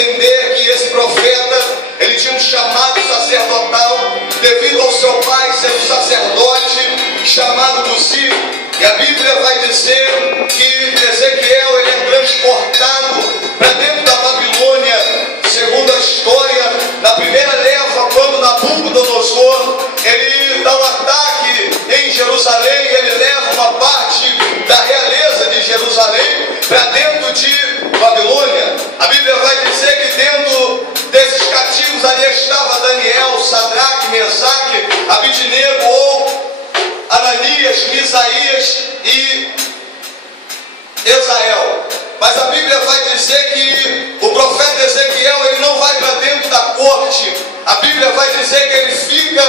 entender que esse profeta, ele tinha um chamado sacerdotal, devido ao seu pai ser um sacerdote chamado Uzi. E a Bíblia vai dizer que Ezequiel, ele é transportado para dentro da Babilônia. Segundo a história, na primeira leva, quando Nabucodonosor, ele dá um ataque em Jerusalém, ele leva uma parte da realeza de Jerusalém para dentro de Babilônia. A Bíblia vai dizer que dentro desses cativos ali estava Daniel, Sadraque, Mesaque, Abidnego, ou Ananias, Misaías e Ezael. Mas a Bíblia vai dizer que o profeta Ezequiel, ele não vai para dentro da corte. A Bíblia vai dizer que ele fica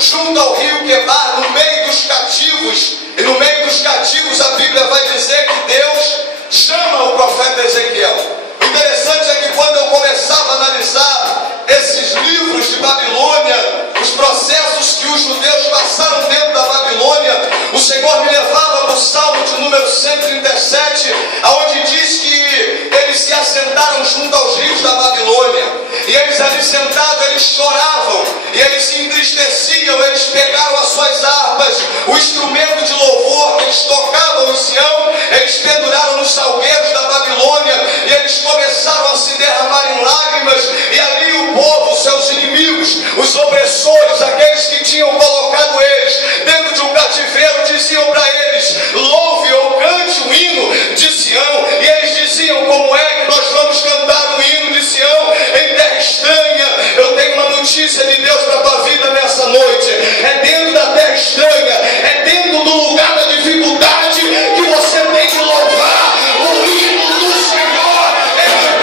junto ao rio Quebar, no meio dos cativos. E no meio dos cativos a Bíblia vai dizer que Deus chama o profeta Ezequiel. O interessante é que quando eu começava a analisar esses livros de Babilônia, os processos que os judeus passaram dentro da Babilônia, o Senhor me levava para o Salmo de número 137, onde diz que eles se assentaram junto aos rios da Babilônia, e eles ali sentados, eles choravam, e eles se entristeciam, eles pegaram as suas harpas, o instrumento de louvor que eles tocavam em Sião, eles penduraram nos salgueiros da Babilônia, e eles começaram a se derramar em lágrimas, e ali o povo, seus inimigos, os opressores, aqueles que tinham colocado eles dentro de um cativeiro, diziam para eles: louve ou cante o hino de Sião. E eles diziam: como é que nós vamos cantar o hino de Sião em terra estranha? Eu tenho uma notícia de Deus para a tua vida nessa noite. É dentro da terra estranha, é dentro do lugar da dificuldade que você tem que louvar o hino do Senhor.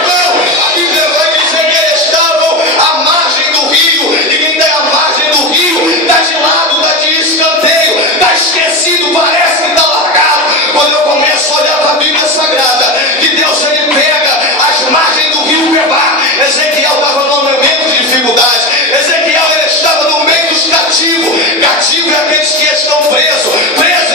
Então, a Bíblia vai dizer que eles estavam à margem do rio, e quem está à margem do rio está de lado, está de escanteio, está esquecido, parece que está largado. Quando eu começo a olhar para a Bíblia Sagrada, que Deus, ele pega as margens do rio Quebar. Ezequiel estava num momento de dificuldade. Ezequiel, ele estava no meio dos cativos. Cativo é aqueles que estão presos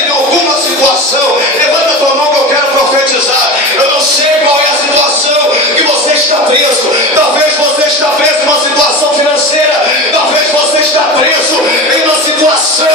em alguma situação. Levanta a tua mão que eu quero profetizar. Eu não sei qual é a situação que você está preso. Talvez você está preso em uma situação financeira. Talvez você está preso em uma situação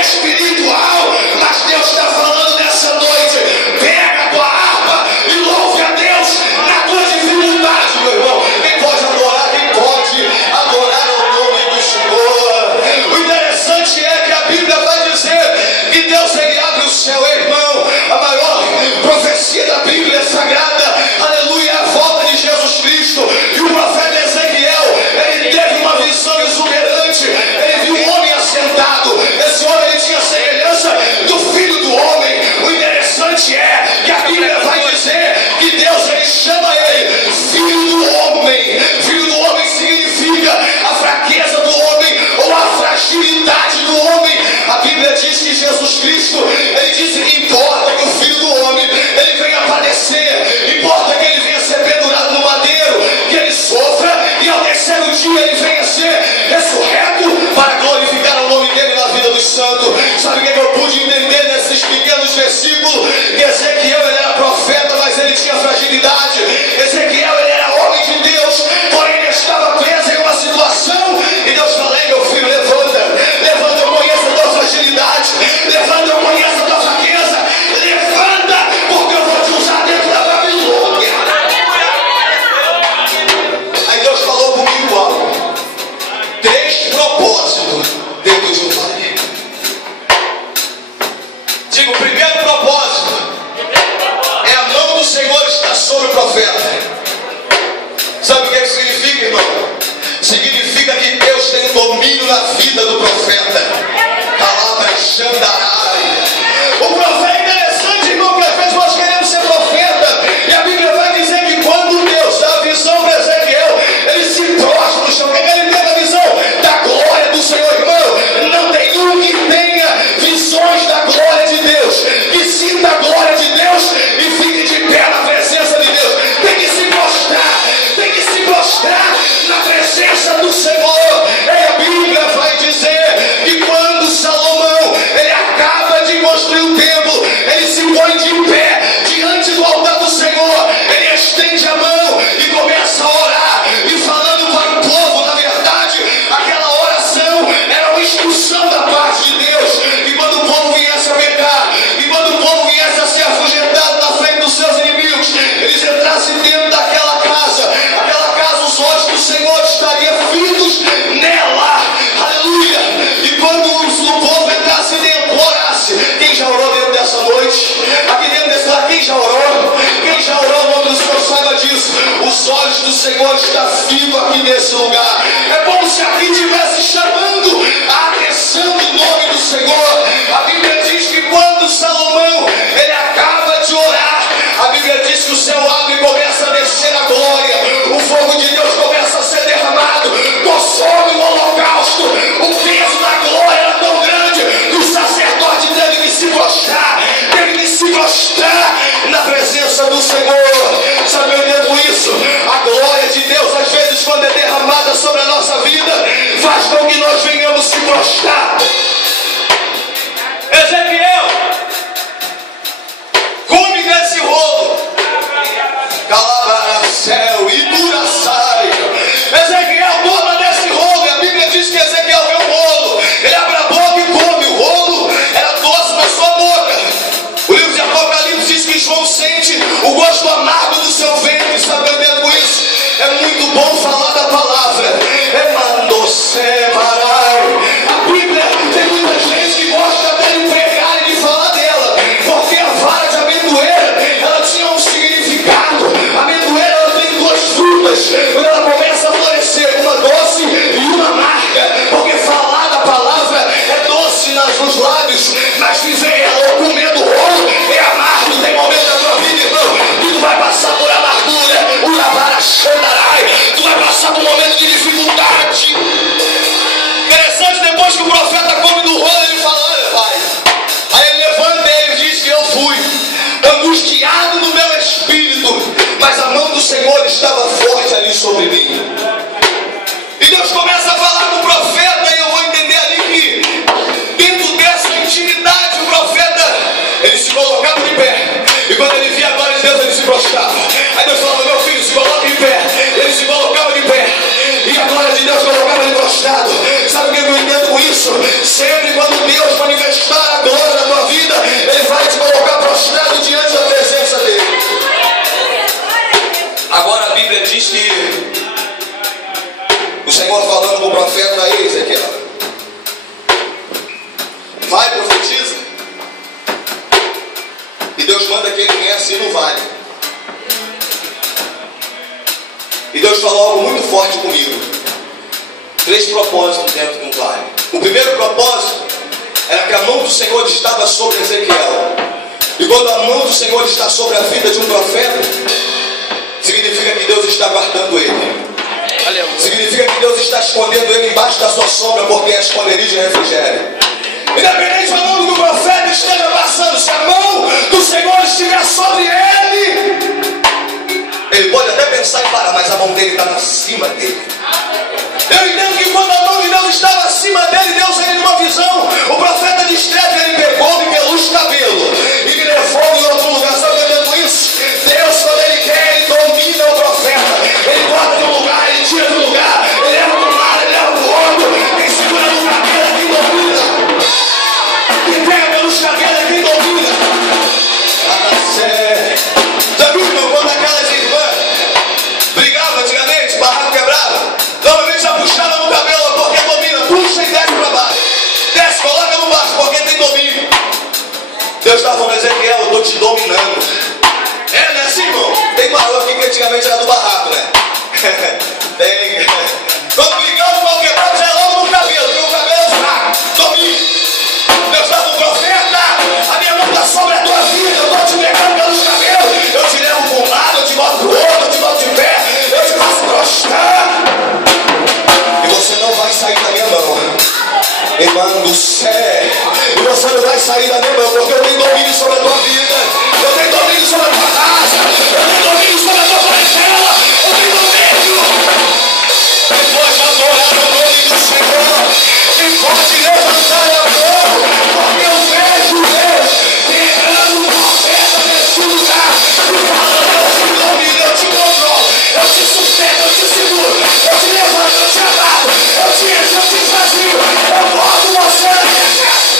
espiritual. Mas Deus está falando nessa noite: pega a tua harpa e louve a Deus na tua dificuldade, meu irmão. Quem pode adorar? Quem pode adorar o nome do Senhor? O interessante é que a Bíblia vai dizer que Deus, ele abre o céu, irmão. A maior profecia da Bíblia Sagrada, aleluia, é a volta de Jesus Cristo. E o profeta Ezequiel, ele teve uma visão exuberante. Ele viu um homem assentado. Esse homem, ele tinha a semelhança do Filho do Homem. O interessante é que a Bíblia vai dizer que Deus, ele chama ele Filho do Homem. Filho do Homem significa a fraqueza do homem, ou a fragilidade do homem. A Bíblia diz que Jesus Cristo, ele disse que importa que o Filho do Homem, ele venha padecer, importa que ele venha ser pendurado no madeiro, que ele sofra, e ao terceiro dia ele venha ser ressurreto para glorificar o nome dele na vida dos santos. Sabe o que eu pude entender nesses pequenos versículos? Que Ezequiel, ele era profeta, mas ele tinha fragilidade. Ezequiel, ele era homem de Deus, porém ele estava preso em uma situação, e Deus falou: meu filho, levanta, eu conheço a tua fragilidade, levanta, eu conheço a tua fraqueza, levanta, porque eu vou te usar dentro da Babilônia. Aí Deus falou comigo algo: 3 propósitos dentro de um vale. Digo, o primeiro propósito é a mão do Senhor está sobre o profeta. Sabe o que isso significa, irmão? Significa que Deus tem domínio na vida do profeta. Palavra Xandarai. O profeta é interessante, irmão, que às vezes nós queremos ser profeta, e a Bíblia vai dizer que quando Deus dá a visão para Ezequiel, ele se prostra no chão. O que ele teve a visão? Da glória do Senhor, irmão. Não tem um que tenha visões da glória de Deus, que sinta a glória de Deus e fique de pé na presença de Deus. Tem que se prostrar na presença do Senhor. E a Bíblia vai dizer que quando Salomão, ele acaba de Senhor está vivo aqui nesse lugar. É como se aqui estivesse chamando, atestando o nome do Senhor. A Bíblia diz que quando Salomão ele acaba de orar, a Bíblia diz que o céu abre e começa a descer a glória. O fogo de Deus começa a ser derramado, consome o holocausto. O peso da glória era tão grande que o sacerdote teve que se prostrar, na presença do Senhor. Sabendo isso, a glória de Deus, às vezes, quando é derramada sobre a nossa vida, faz com que nós venhamos se prostrar. Ezequiel, come desse rolo, calabaracel e duraçai. Ezequiel, toma desse rolo. E a Bíblia diz que Ezequiel vê o rolo, ele abre a boca e come. O rolo era doce na sua boca. O livro de Apocalipse diz que João sente o gosto amargo do seu ventre. Está entendendo isso? É muito bom falar da palavra. A Bíblia tem muita gente que gosta até de pregar e de falar dela, porque a vara de amendoeira, ela tinha um significado. A amendoeira, ela tem duas frutas. Quando ela começa a florescer, uma doce e uma amarga, porque falar da palavra é doce nos lábios, mas viver ela ou comer do rolo é amargo. Tem momento da tua vida, irmão, que tu vai passar por amargura, tu vai passar por um momento de dificuldade. Interessante, depois que o profeta come do rolo, ele fala: olha, pai. Aí ele levanta e ele diz que eu fui angustiado no meu espírito, mas a mão do Senhor estava forte ali sobre mim. E Deus começa a falar com o profeta, e eu vou entender ali que dentro dessa intimidade o profeta, ele se colocava de pé, e quando ele via a glória de Deus, ele se prostrava. Aí Deus falava: meu filho, se coloca de pé. Ele se colocava de pé, e a glória de Deus colocava ele prostrado. Sabe o que eu entendo com isso? Sempre quando Deus manifestar a glória da tua vida, ele vai te colocar prostrado diante da presença dele. Agora a Bíblia diz que o Senhor falando com o profeta: aí, Ezequiel, vai, profetiza. E Deus manda que ele venha assim no vale. E Deus falou algo muito forte comigo. 3 propósitos dentro de um vale. O primeiro propósito era que a mão do Senhor estava sobre Ezequiel. E quando a mão do Senhor está sobre a vida de um profeta, significa que Deus está guardando ele. Significa que Deus está escondendo ele embaixo da sua sombra, porque é esconderijo de refrigério. Independente da mão que o profeta esteja passando, se a mão do Senhor estiver sobre ele, ele pode até pensar em parar, mas a mão dele está acima dele. Eu entendo que quando a mão de Deus estava acima dele, Deus deu uma visão. O profeta descreve: ele pegou-me pelos cabelos e me levou em outro lugar. Sabe o que eu entendo isso? Deus, quando ele quer, ele domina o profeta. Ele bota de um lugar, ele tira de um lugar, ele leva para um lado, ele leva para o outro. Quem segura no cabelo é quem domina. Quem pega pelos cabelos é quem domina. Já viu, irmão, quando aquelas irmãs brigavam antigamente, barraco quebrado, normalmente já puxaram no cabelo, porque domina. Puxa e desce para baixo. Desce, coloca no baixo, porque tem domínio. Deus estava falando: Ezequiel, eu estou te dominando. É, não é assim, irmão? Tem barulho aqui que antigamente era do barraco, né? Tem. Quando brigamos com o quebrado, já é logo no cabelo, porque o cabelo é fraco. Domínio. Deus estava com o profeta: a minha mão está sobre a tua vida, eu estou te pegando pelos cabelos, eu te levo para um lado, eu te boto para o outro, eu te boto de pé, eu te faço prostrar. E você não vai sair da minha mão, irmão do céu. E você não vai sair da minha mão, porque eu tenho domínio sobre a tua vida, eu tenho domínio sobre a tua casa, eu tenho domínio sobre a tua parcela, eu tenho domínio. Depois de adorar o nome do Senhor, e pode levantar a mão, porque eu vejo Deus pegando o profeta nesse lugar e falando: eu te domino, eu te controlo, eu te sustento, eu te seguro, eu te levanto, eu te amarro, eu te encho, eu te esvazio, eu boto você na minha casa.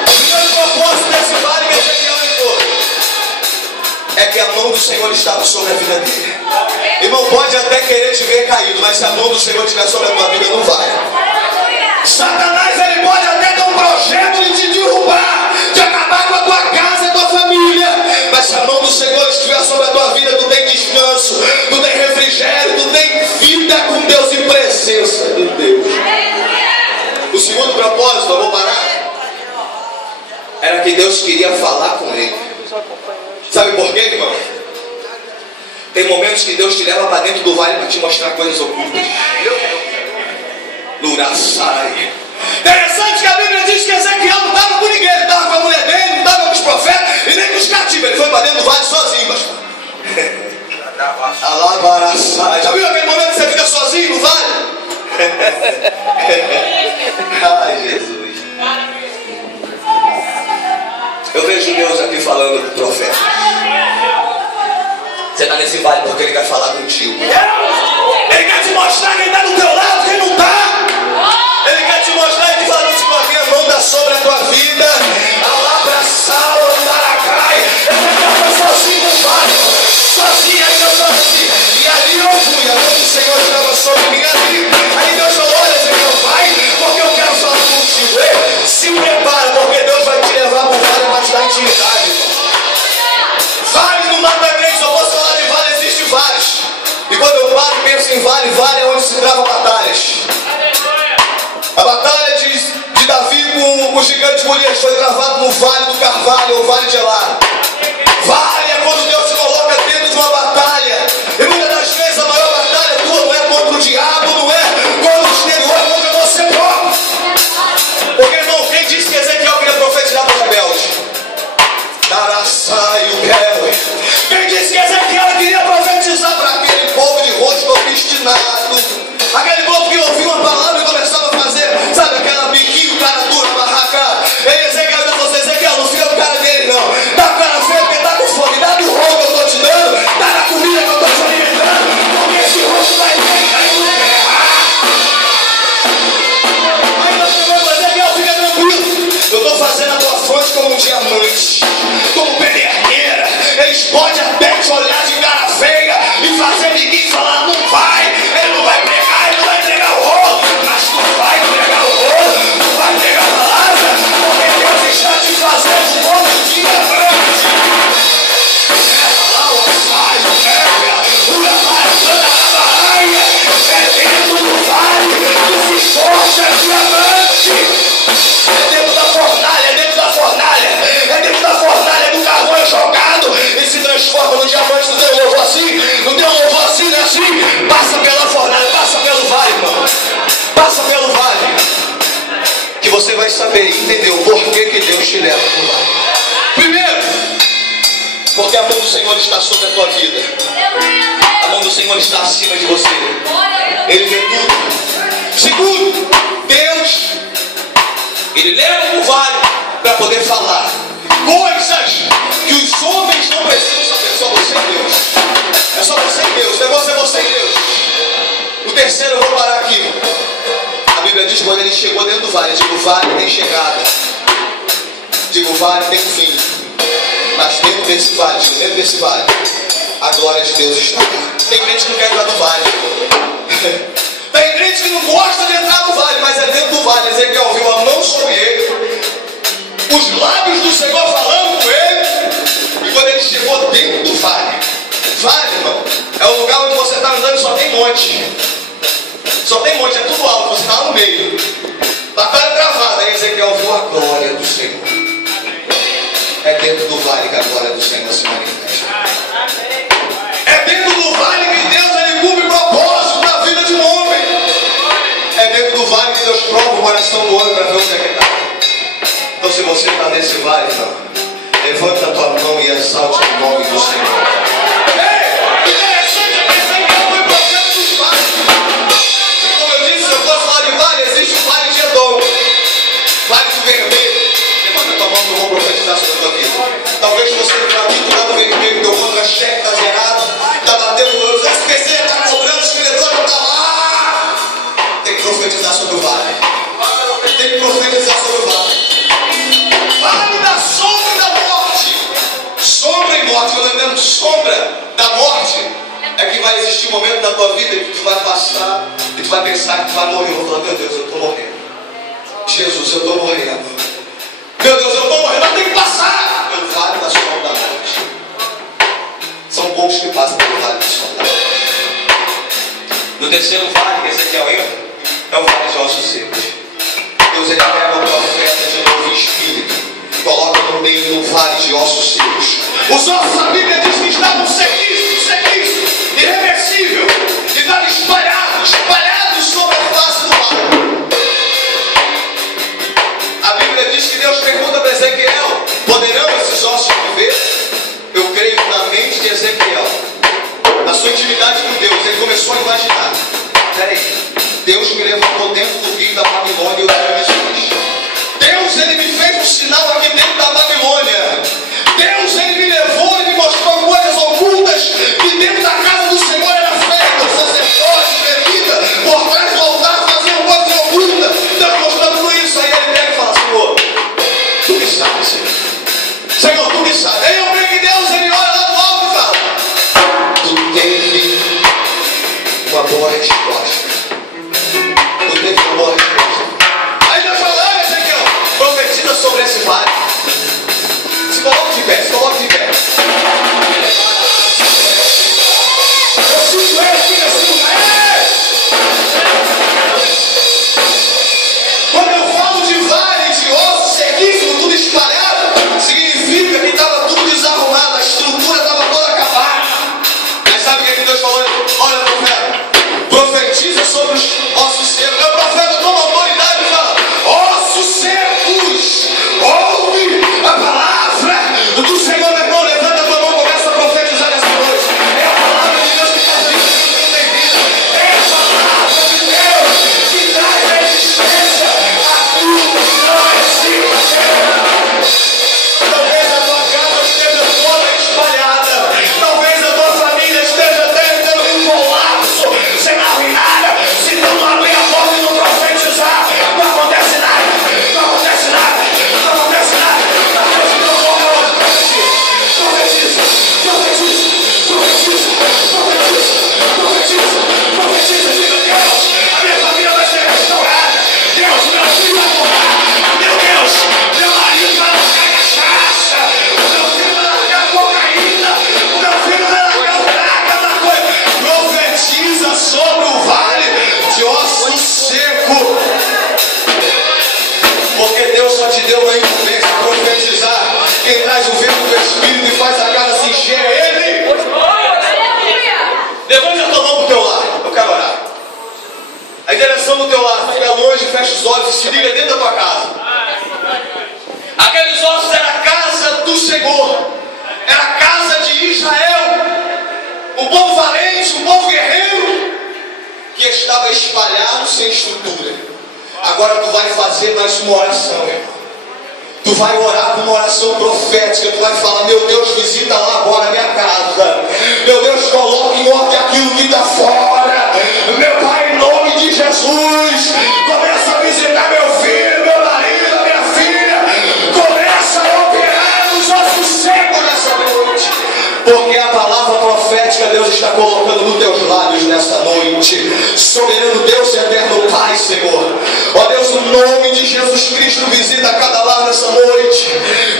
O primeiro propósito desse vale que Ezequiel entrou é que a mão do Senhor estava sobre a vida dele. Irmão, pode até querer te ver caído, mas se a mão do Senhor estiver sobre a tua vida, não vai. Satanás, ele pode até ter um projeto de te derrubar, de acabar com a tua casa e a tua família, mas se a mão do Senhor estiver sobre a tua vida, Deus queria falar com ele. Sabe por quê, irmão? Tem momentos que Deus te leva para dentro do vale para te mostrar coisas ocultas. Luraçai. Interessante que a Bíblia diz que Ezequiel não estava com ninguém. Ele estava com a mulher dele, não estava com os profetas e nem com os cativos. Ele foi para dentro do vale sozinho, pastor. Alabaraçai. Já viu aquele momento que você fica sozinho no vale? Ai, Jesus. Eu vejo Deus aqui falando com o profeta. Você está nesse vale porque Ele quer falar contigo. Ele quer te mostrar quem está do teu lado, quem não está. Ele quer te mostrar e te falar que a minha mão está sobre a tua vida. Alabraçal, Maracai. Ele foi sozinho no vale. Sozinho, aí Deus falou assim. E ali eu fui, a mão do Senhor estava sobre mim ali. Aí Deus falou, olha, Senhor, vai, porque eu quero falar contigo. Ei, se prepara, porque Deus vai te levar para o vale para te dar intimidade. Vale não mata crente, só posso falar de vale, existe vários. E quando eu paro e penso em vale, vale é onde se trava batalhas. A batalha de Davi com o gigante Golias foi travada no Vale do Carvalho, ou Vale de Elá. Vale é quando Deus te coloca dentro de uma batalha. E muitas das vezes a maior batalha tua não é contra o diabo, não é contra o exterior, é contra você próprio. Porque, irmão, quem disse que Ezequiel queria profetizar para o rebelde? Daraçai o réu. Quem disse que Ezequiel queria profetizar para aquele povo de rosto obstinado? Aquele povo que ouvia uma palavra e começava a fazer, sabe, aquela biquinho, cara dura, barraca. Ei, Ezequiel, eu não sei, Ezequiel, não fica o cara dele, não. Dá o cara feio porque tá com fome, dá do roubo que eu estou te dando, dá na comida que eu estou te alimentando, porque esse rosto vai cair no pé. Aí nós falamos, Ezequiel, fica tranquilo. Eu estou fazendo a tua fronte como um diamante, como pederneira. Eles podem até te olhar de cara feia e fazer ninguém falar, não vai, ele não vai pregar, ele não vai entregar o rolo, mas tu vai entregar o rolo, tu vai entregar a palavra, porque Deus está te fazendo um novo diamante. É dentro do vale que se forja diamante. É dentro da fornalha, é dentro da fornalha, é dentro da fornalha do carvão jogado e se transforma no diamante. No teu louvor assim, no teu louvor assim, né? Assim, passa pela fornalha, passa pelo vale, irmão. Passa pelo vale. Que você vai saber, entender o porquê que Deus te leva para o vale. Primeiro, porque a mão do Senhor está sobre a tua vida. A mão do Senhor está acima de você. Ele vê tudo. Segundo, Deus, Ele leva para o vale para poder falar coisas que os homens não precisam saber. É só você e Deus. É só você e Deus. O negócio é você e Deus. O terceiro, eu vou parar aqui. A Bíblia diz que quando ele chegou dentro do vale, digo, o vale tem chegada. Digo, o vale tem fim. Mas dentro desse vale, a glória de Deus está lá. Tem gente que não quer entrar no vale. Tem gente que não gosta de entrar no vale, mas é dentro do vale. Ezequiel viu a mão sobre ele, os lábios do Senhor falando com ele. E quando ele chegou dentro do vale, irmão, é o lugar onde você está andando e só tem monte. Só tem monte, é tudo alto, você está lá no meio. Batalha travada, aí Ezequiel viu a glória do Senhor. É dentro do vale que a glória do Senhor se manifesta. É dentro do vale que Deus ele cumpre propósito na vida de um homem. É dentro do vale que Deus prova o coração do homem para ver onde é que está. Então se você está nesse vale, então, levanta a tua mão e exalte o nome do Senhor. Ei, interessante é que Ezequiel foi profeta dos vales. E como eu disse, se eu posso falar de vale, existe o vale de Edom, vale do vermelho. Levanta a tua mão que eu vou profetizar sobre a tua vida. Talvez você está aqui do lado vermelho, teu contra-cheque está zerado, está batendo no SPC, está cobrando, os escrevedores está lá. Tem que profetizar sobre o vale. Tem que profetizar sobre o vale. Vale da sombra e da morte. Sombra e morte, quando eu lembro sombra da morte, é que vai existir um momento da tua vida que tu vai passar e tu vai pensar que tu vai morrer. Eu vou falar, meu Deus, eu estou morrendo. Jesus, eu estou morrendo. Meu Deus, eu estou morrendo, mas tem que passar pelo vale da sombra da morte. São poucos que passam pelo vale da sombra da morte. No terceiro vale que Ezequiel entra, é o vale de ossos secos. Deus ele pega o profeta de novo em espírito, coloca no meio ossos secos. Os ossos, a Bíblia diz que estavam sequíssimos, irreversível, e estavam espalhados sobre a face do mar. A Bíblia diz que Deus pergunta para Ezequiel: poderão esses ossos viver? Eu creio que na mente de Ezequiel, na sua intimidade com Deus, ele começou a imaginar: peraí, Deus me levantou dentro do rio da Babilônia e eu tenho visões. Deus, ele me fez um sinal aqui dentro da Babilônia. Deus, ele me levou e me mostrou coisas ocultas que dentro da casa do Senhor era feita. Os sacerdotes, levita, por trás do altar faziam coisas ocultas. Deus mostrando tudo isso. Aí ele pega e fala: Senhor, tu me sabes, Senhor. Senhor, tu me sabes. Aí eu creio que Deus, ele olha lá do alto e fala: tu teve uma boa resposta. Tu teve uma boa resposta. Aí Deus fala: olha, Ezequiel, profetiza sobre esse vale. Se coloque de pé, se coloque de pé. Eu sinto ele aqui nesse lugar. Quando eu falo de vale, de ossos sequíssimos, tudo espalhado, significa que estava tudo desarrumado, a estrutura estava toda acabada. Mas sabe o que Deus falou? Olha, profeta, profetiza sobre os ossos secos. Meu profeta toma autoridade e fala: ossos secos, ouve a palavra do Senhor. Meu irmão, levanta a tua mão e começa a profetizar nessa noite. É a palavra de Deus que faz vida, que não tem vida. É a palavra de Deus que traz a existência a tudo que não existe. Talvez a tua casa esteja toda espalhada, talvez a tua família esteja dentro de um colapso, sem nada. Se tu não abrir a porta e não profetizar, não acontece nada, não acontece nada, não acontece nada. Profetiza, profetiza, profetiza, profetiza, profetiza, profetiza. Diga: Deus, a minha família vai ser restaurada. Deus, meu filho vai voltar. Meu Deus, meu marido vai largar a cachaça. Meu filho vai largar a cocaína. Meu filho vai largar o crack, da coisa. Profetiza sobre o vale de ossos seco. Porque Deus só te deu uma incumbência a profetizar. Quem traz o vento do Espírito e faz a casa se encher é Ele. Levante a tua mão para o teu lado. Eu quero orar. A direção do teu lado. Fica longe, fecha os olhos e se liga dentro da tua casa. Aqueles ossos era a casa do Senhor. Era a casa de Israel. Um povo valente, um povo guerreiro, que estava espalhado sem estrutura. Agora tu vai fazer mais uma oração, irmão. Tu vai orar com uma oração profética. Tu vai falar: meu Deus, visita lá agora a minha casa. Meu Deus, coloca em ordem aquilo que está fora. Meu Pai, em nome de Jesus, começa a visitar meu filho, meu marido, minha filha. Começa a operar nos ossos secos nessa noite. Porque a palavra profética Deus está colocando nos teus lábios nessa noite. Soberano Deus e eterno Pai, Senhor. Ó Deus, no nome de Jesus Cristo, visita cada lar nessa noite.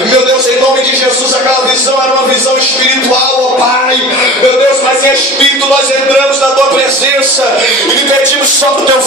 Meu Deus, em nome de Jesus, aquela visão era uma visão espiritual, ó Pai. Meu Deus, mas em espírito nós entramos na tua presença e lhe pedimos só do teu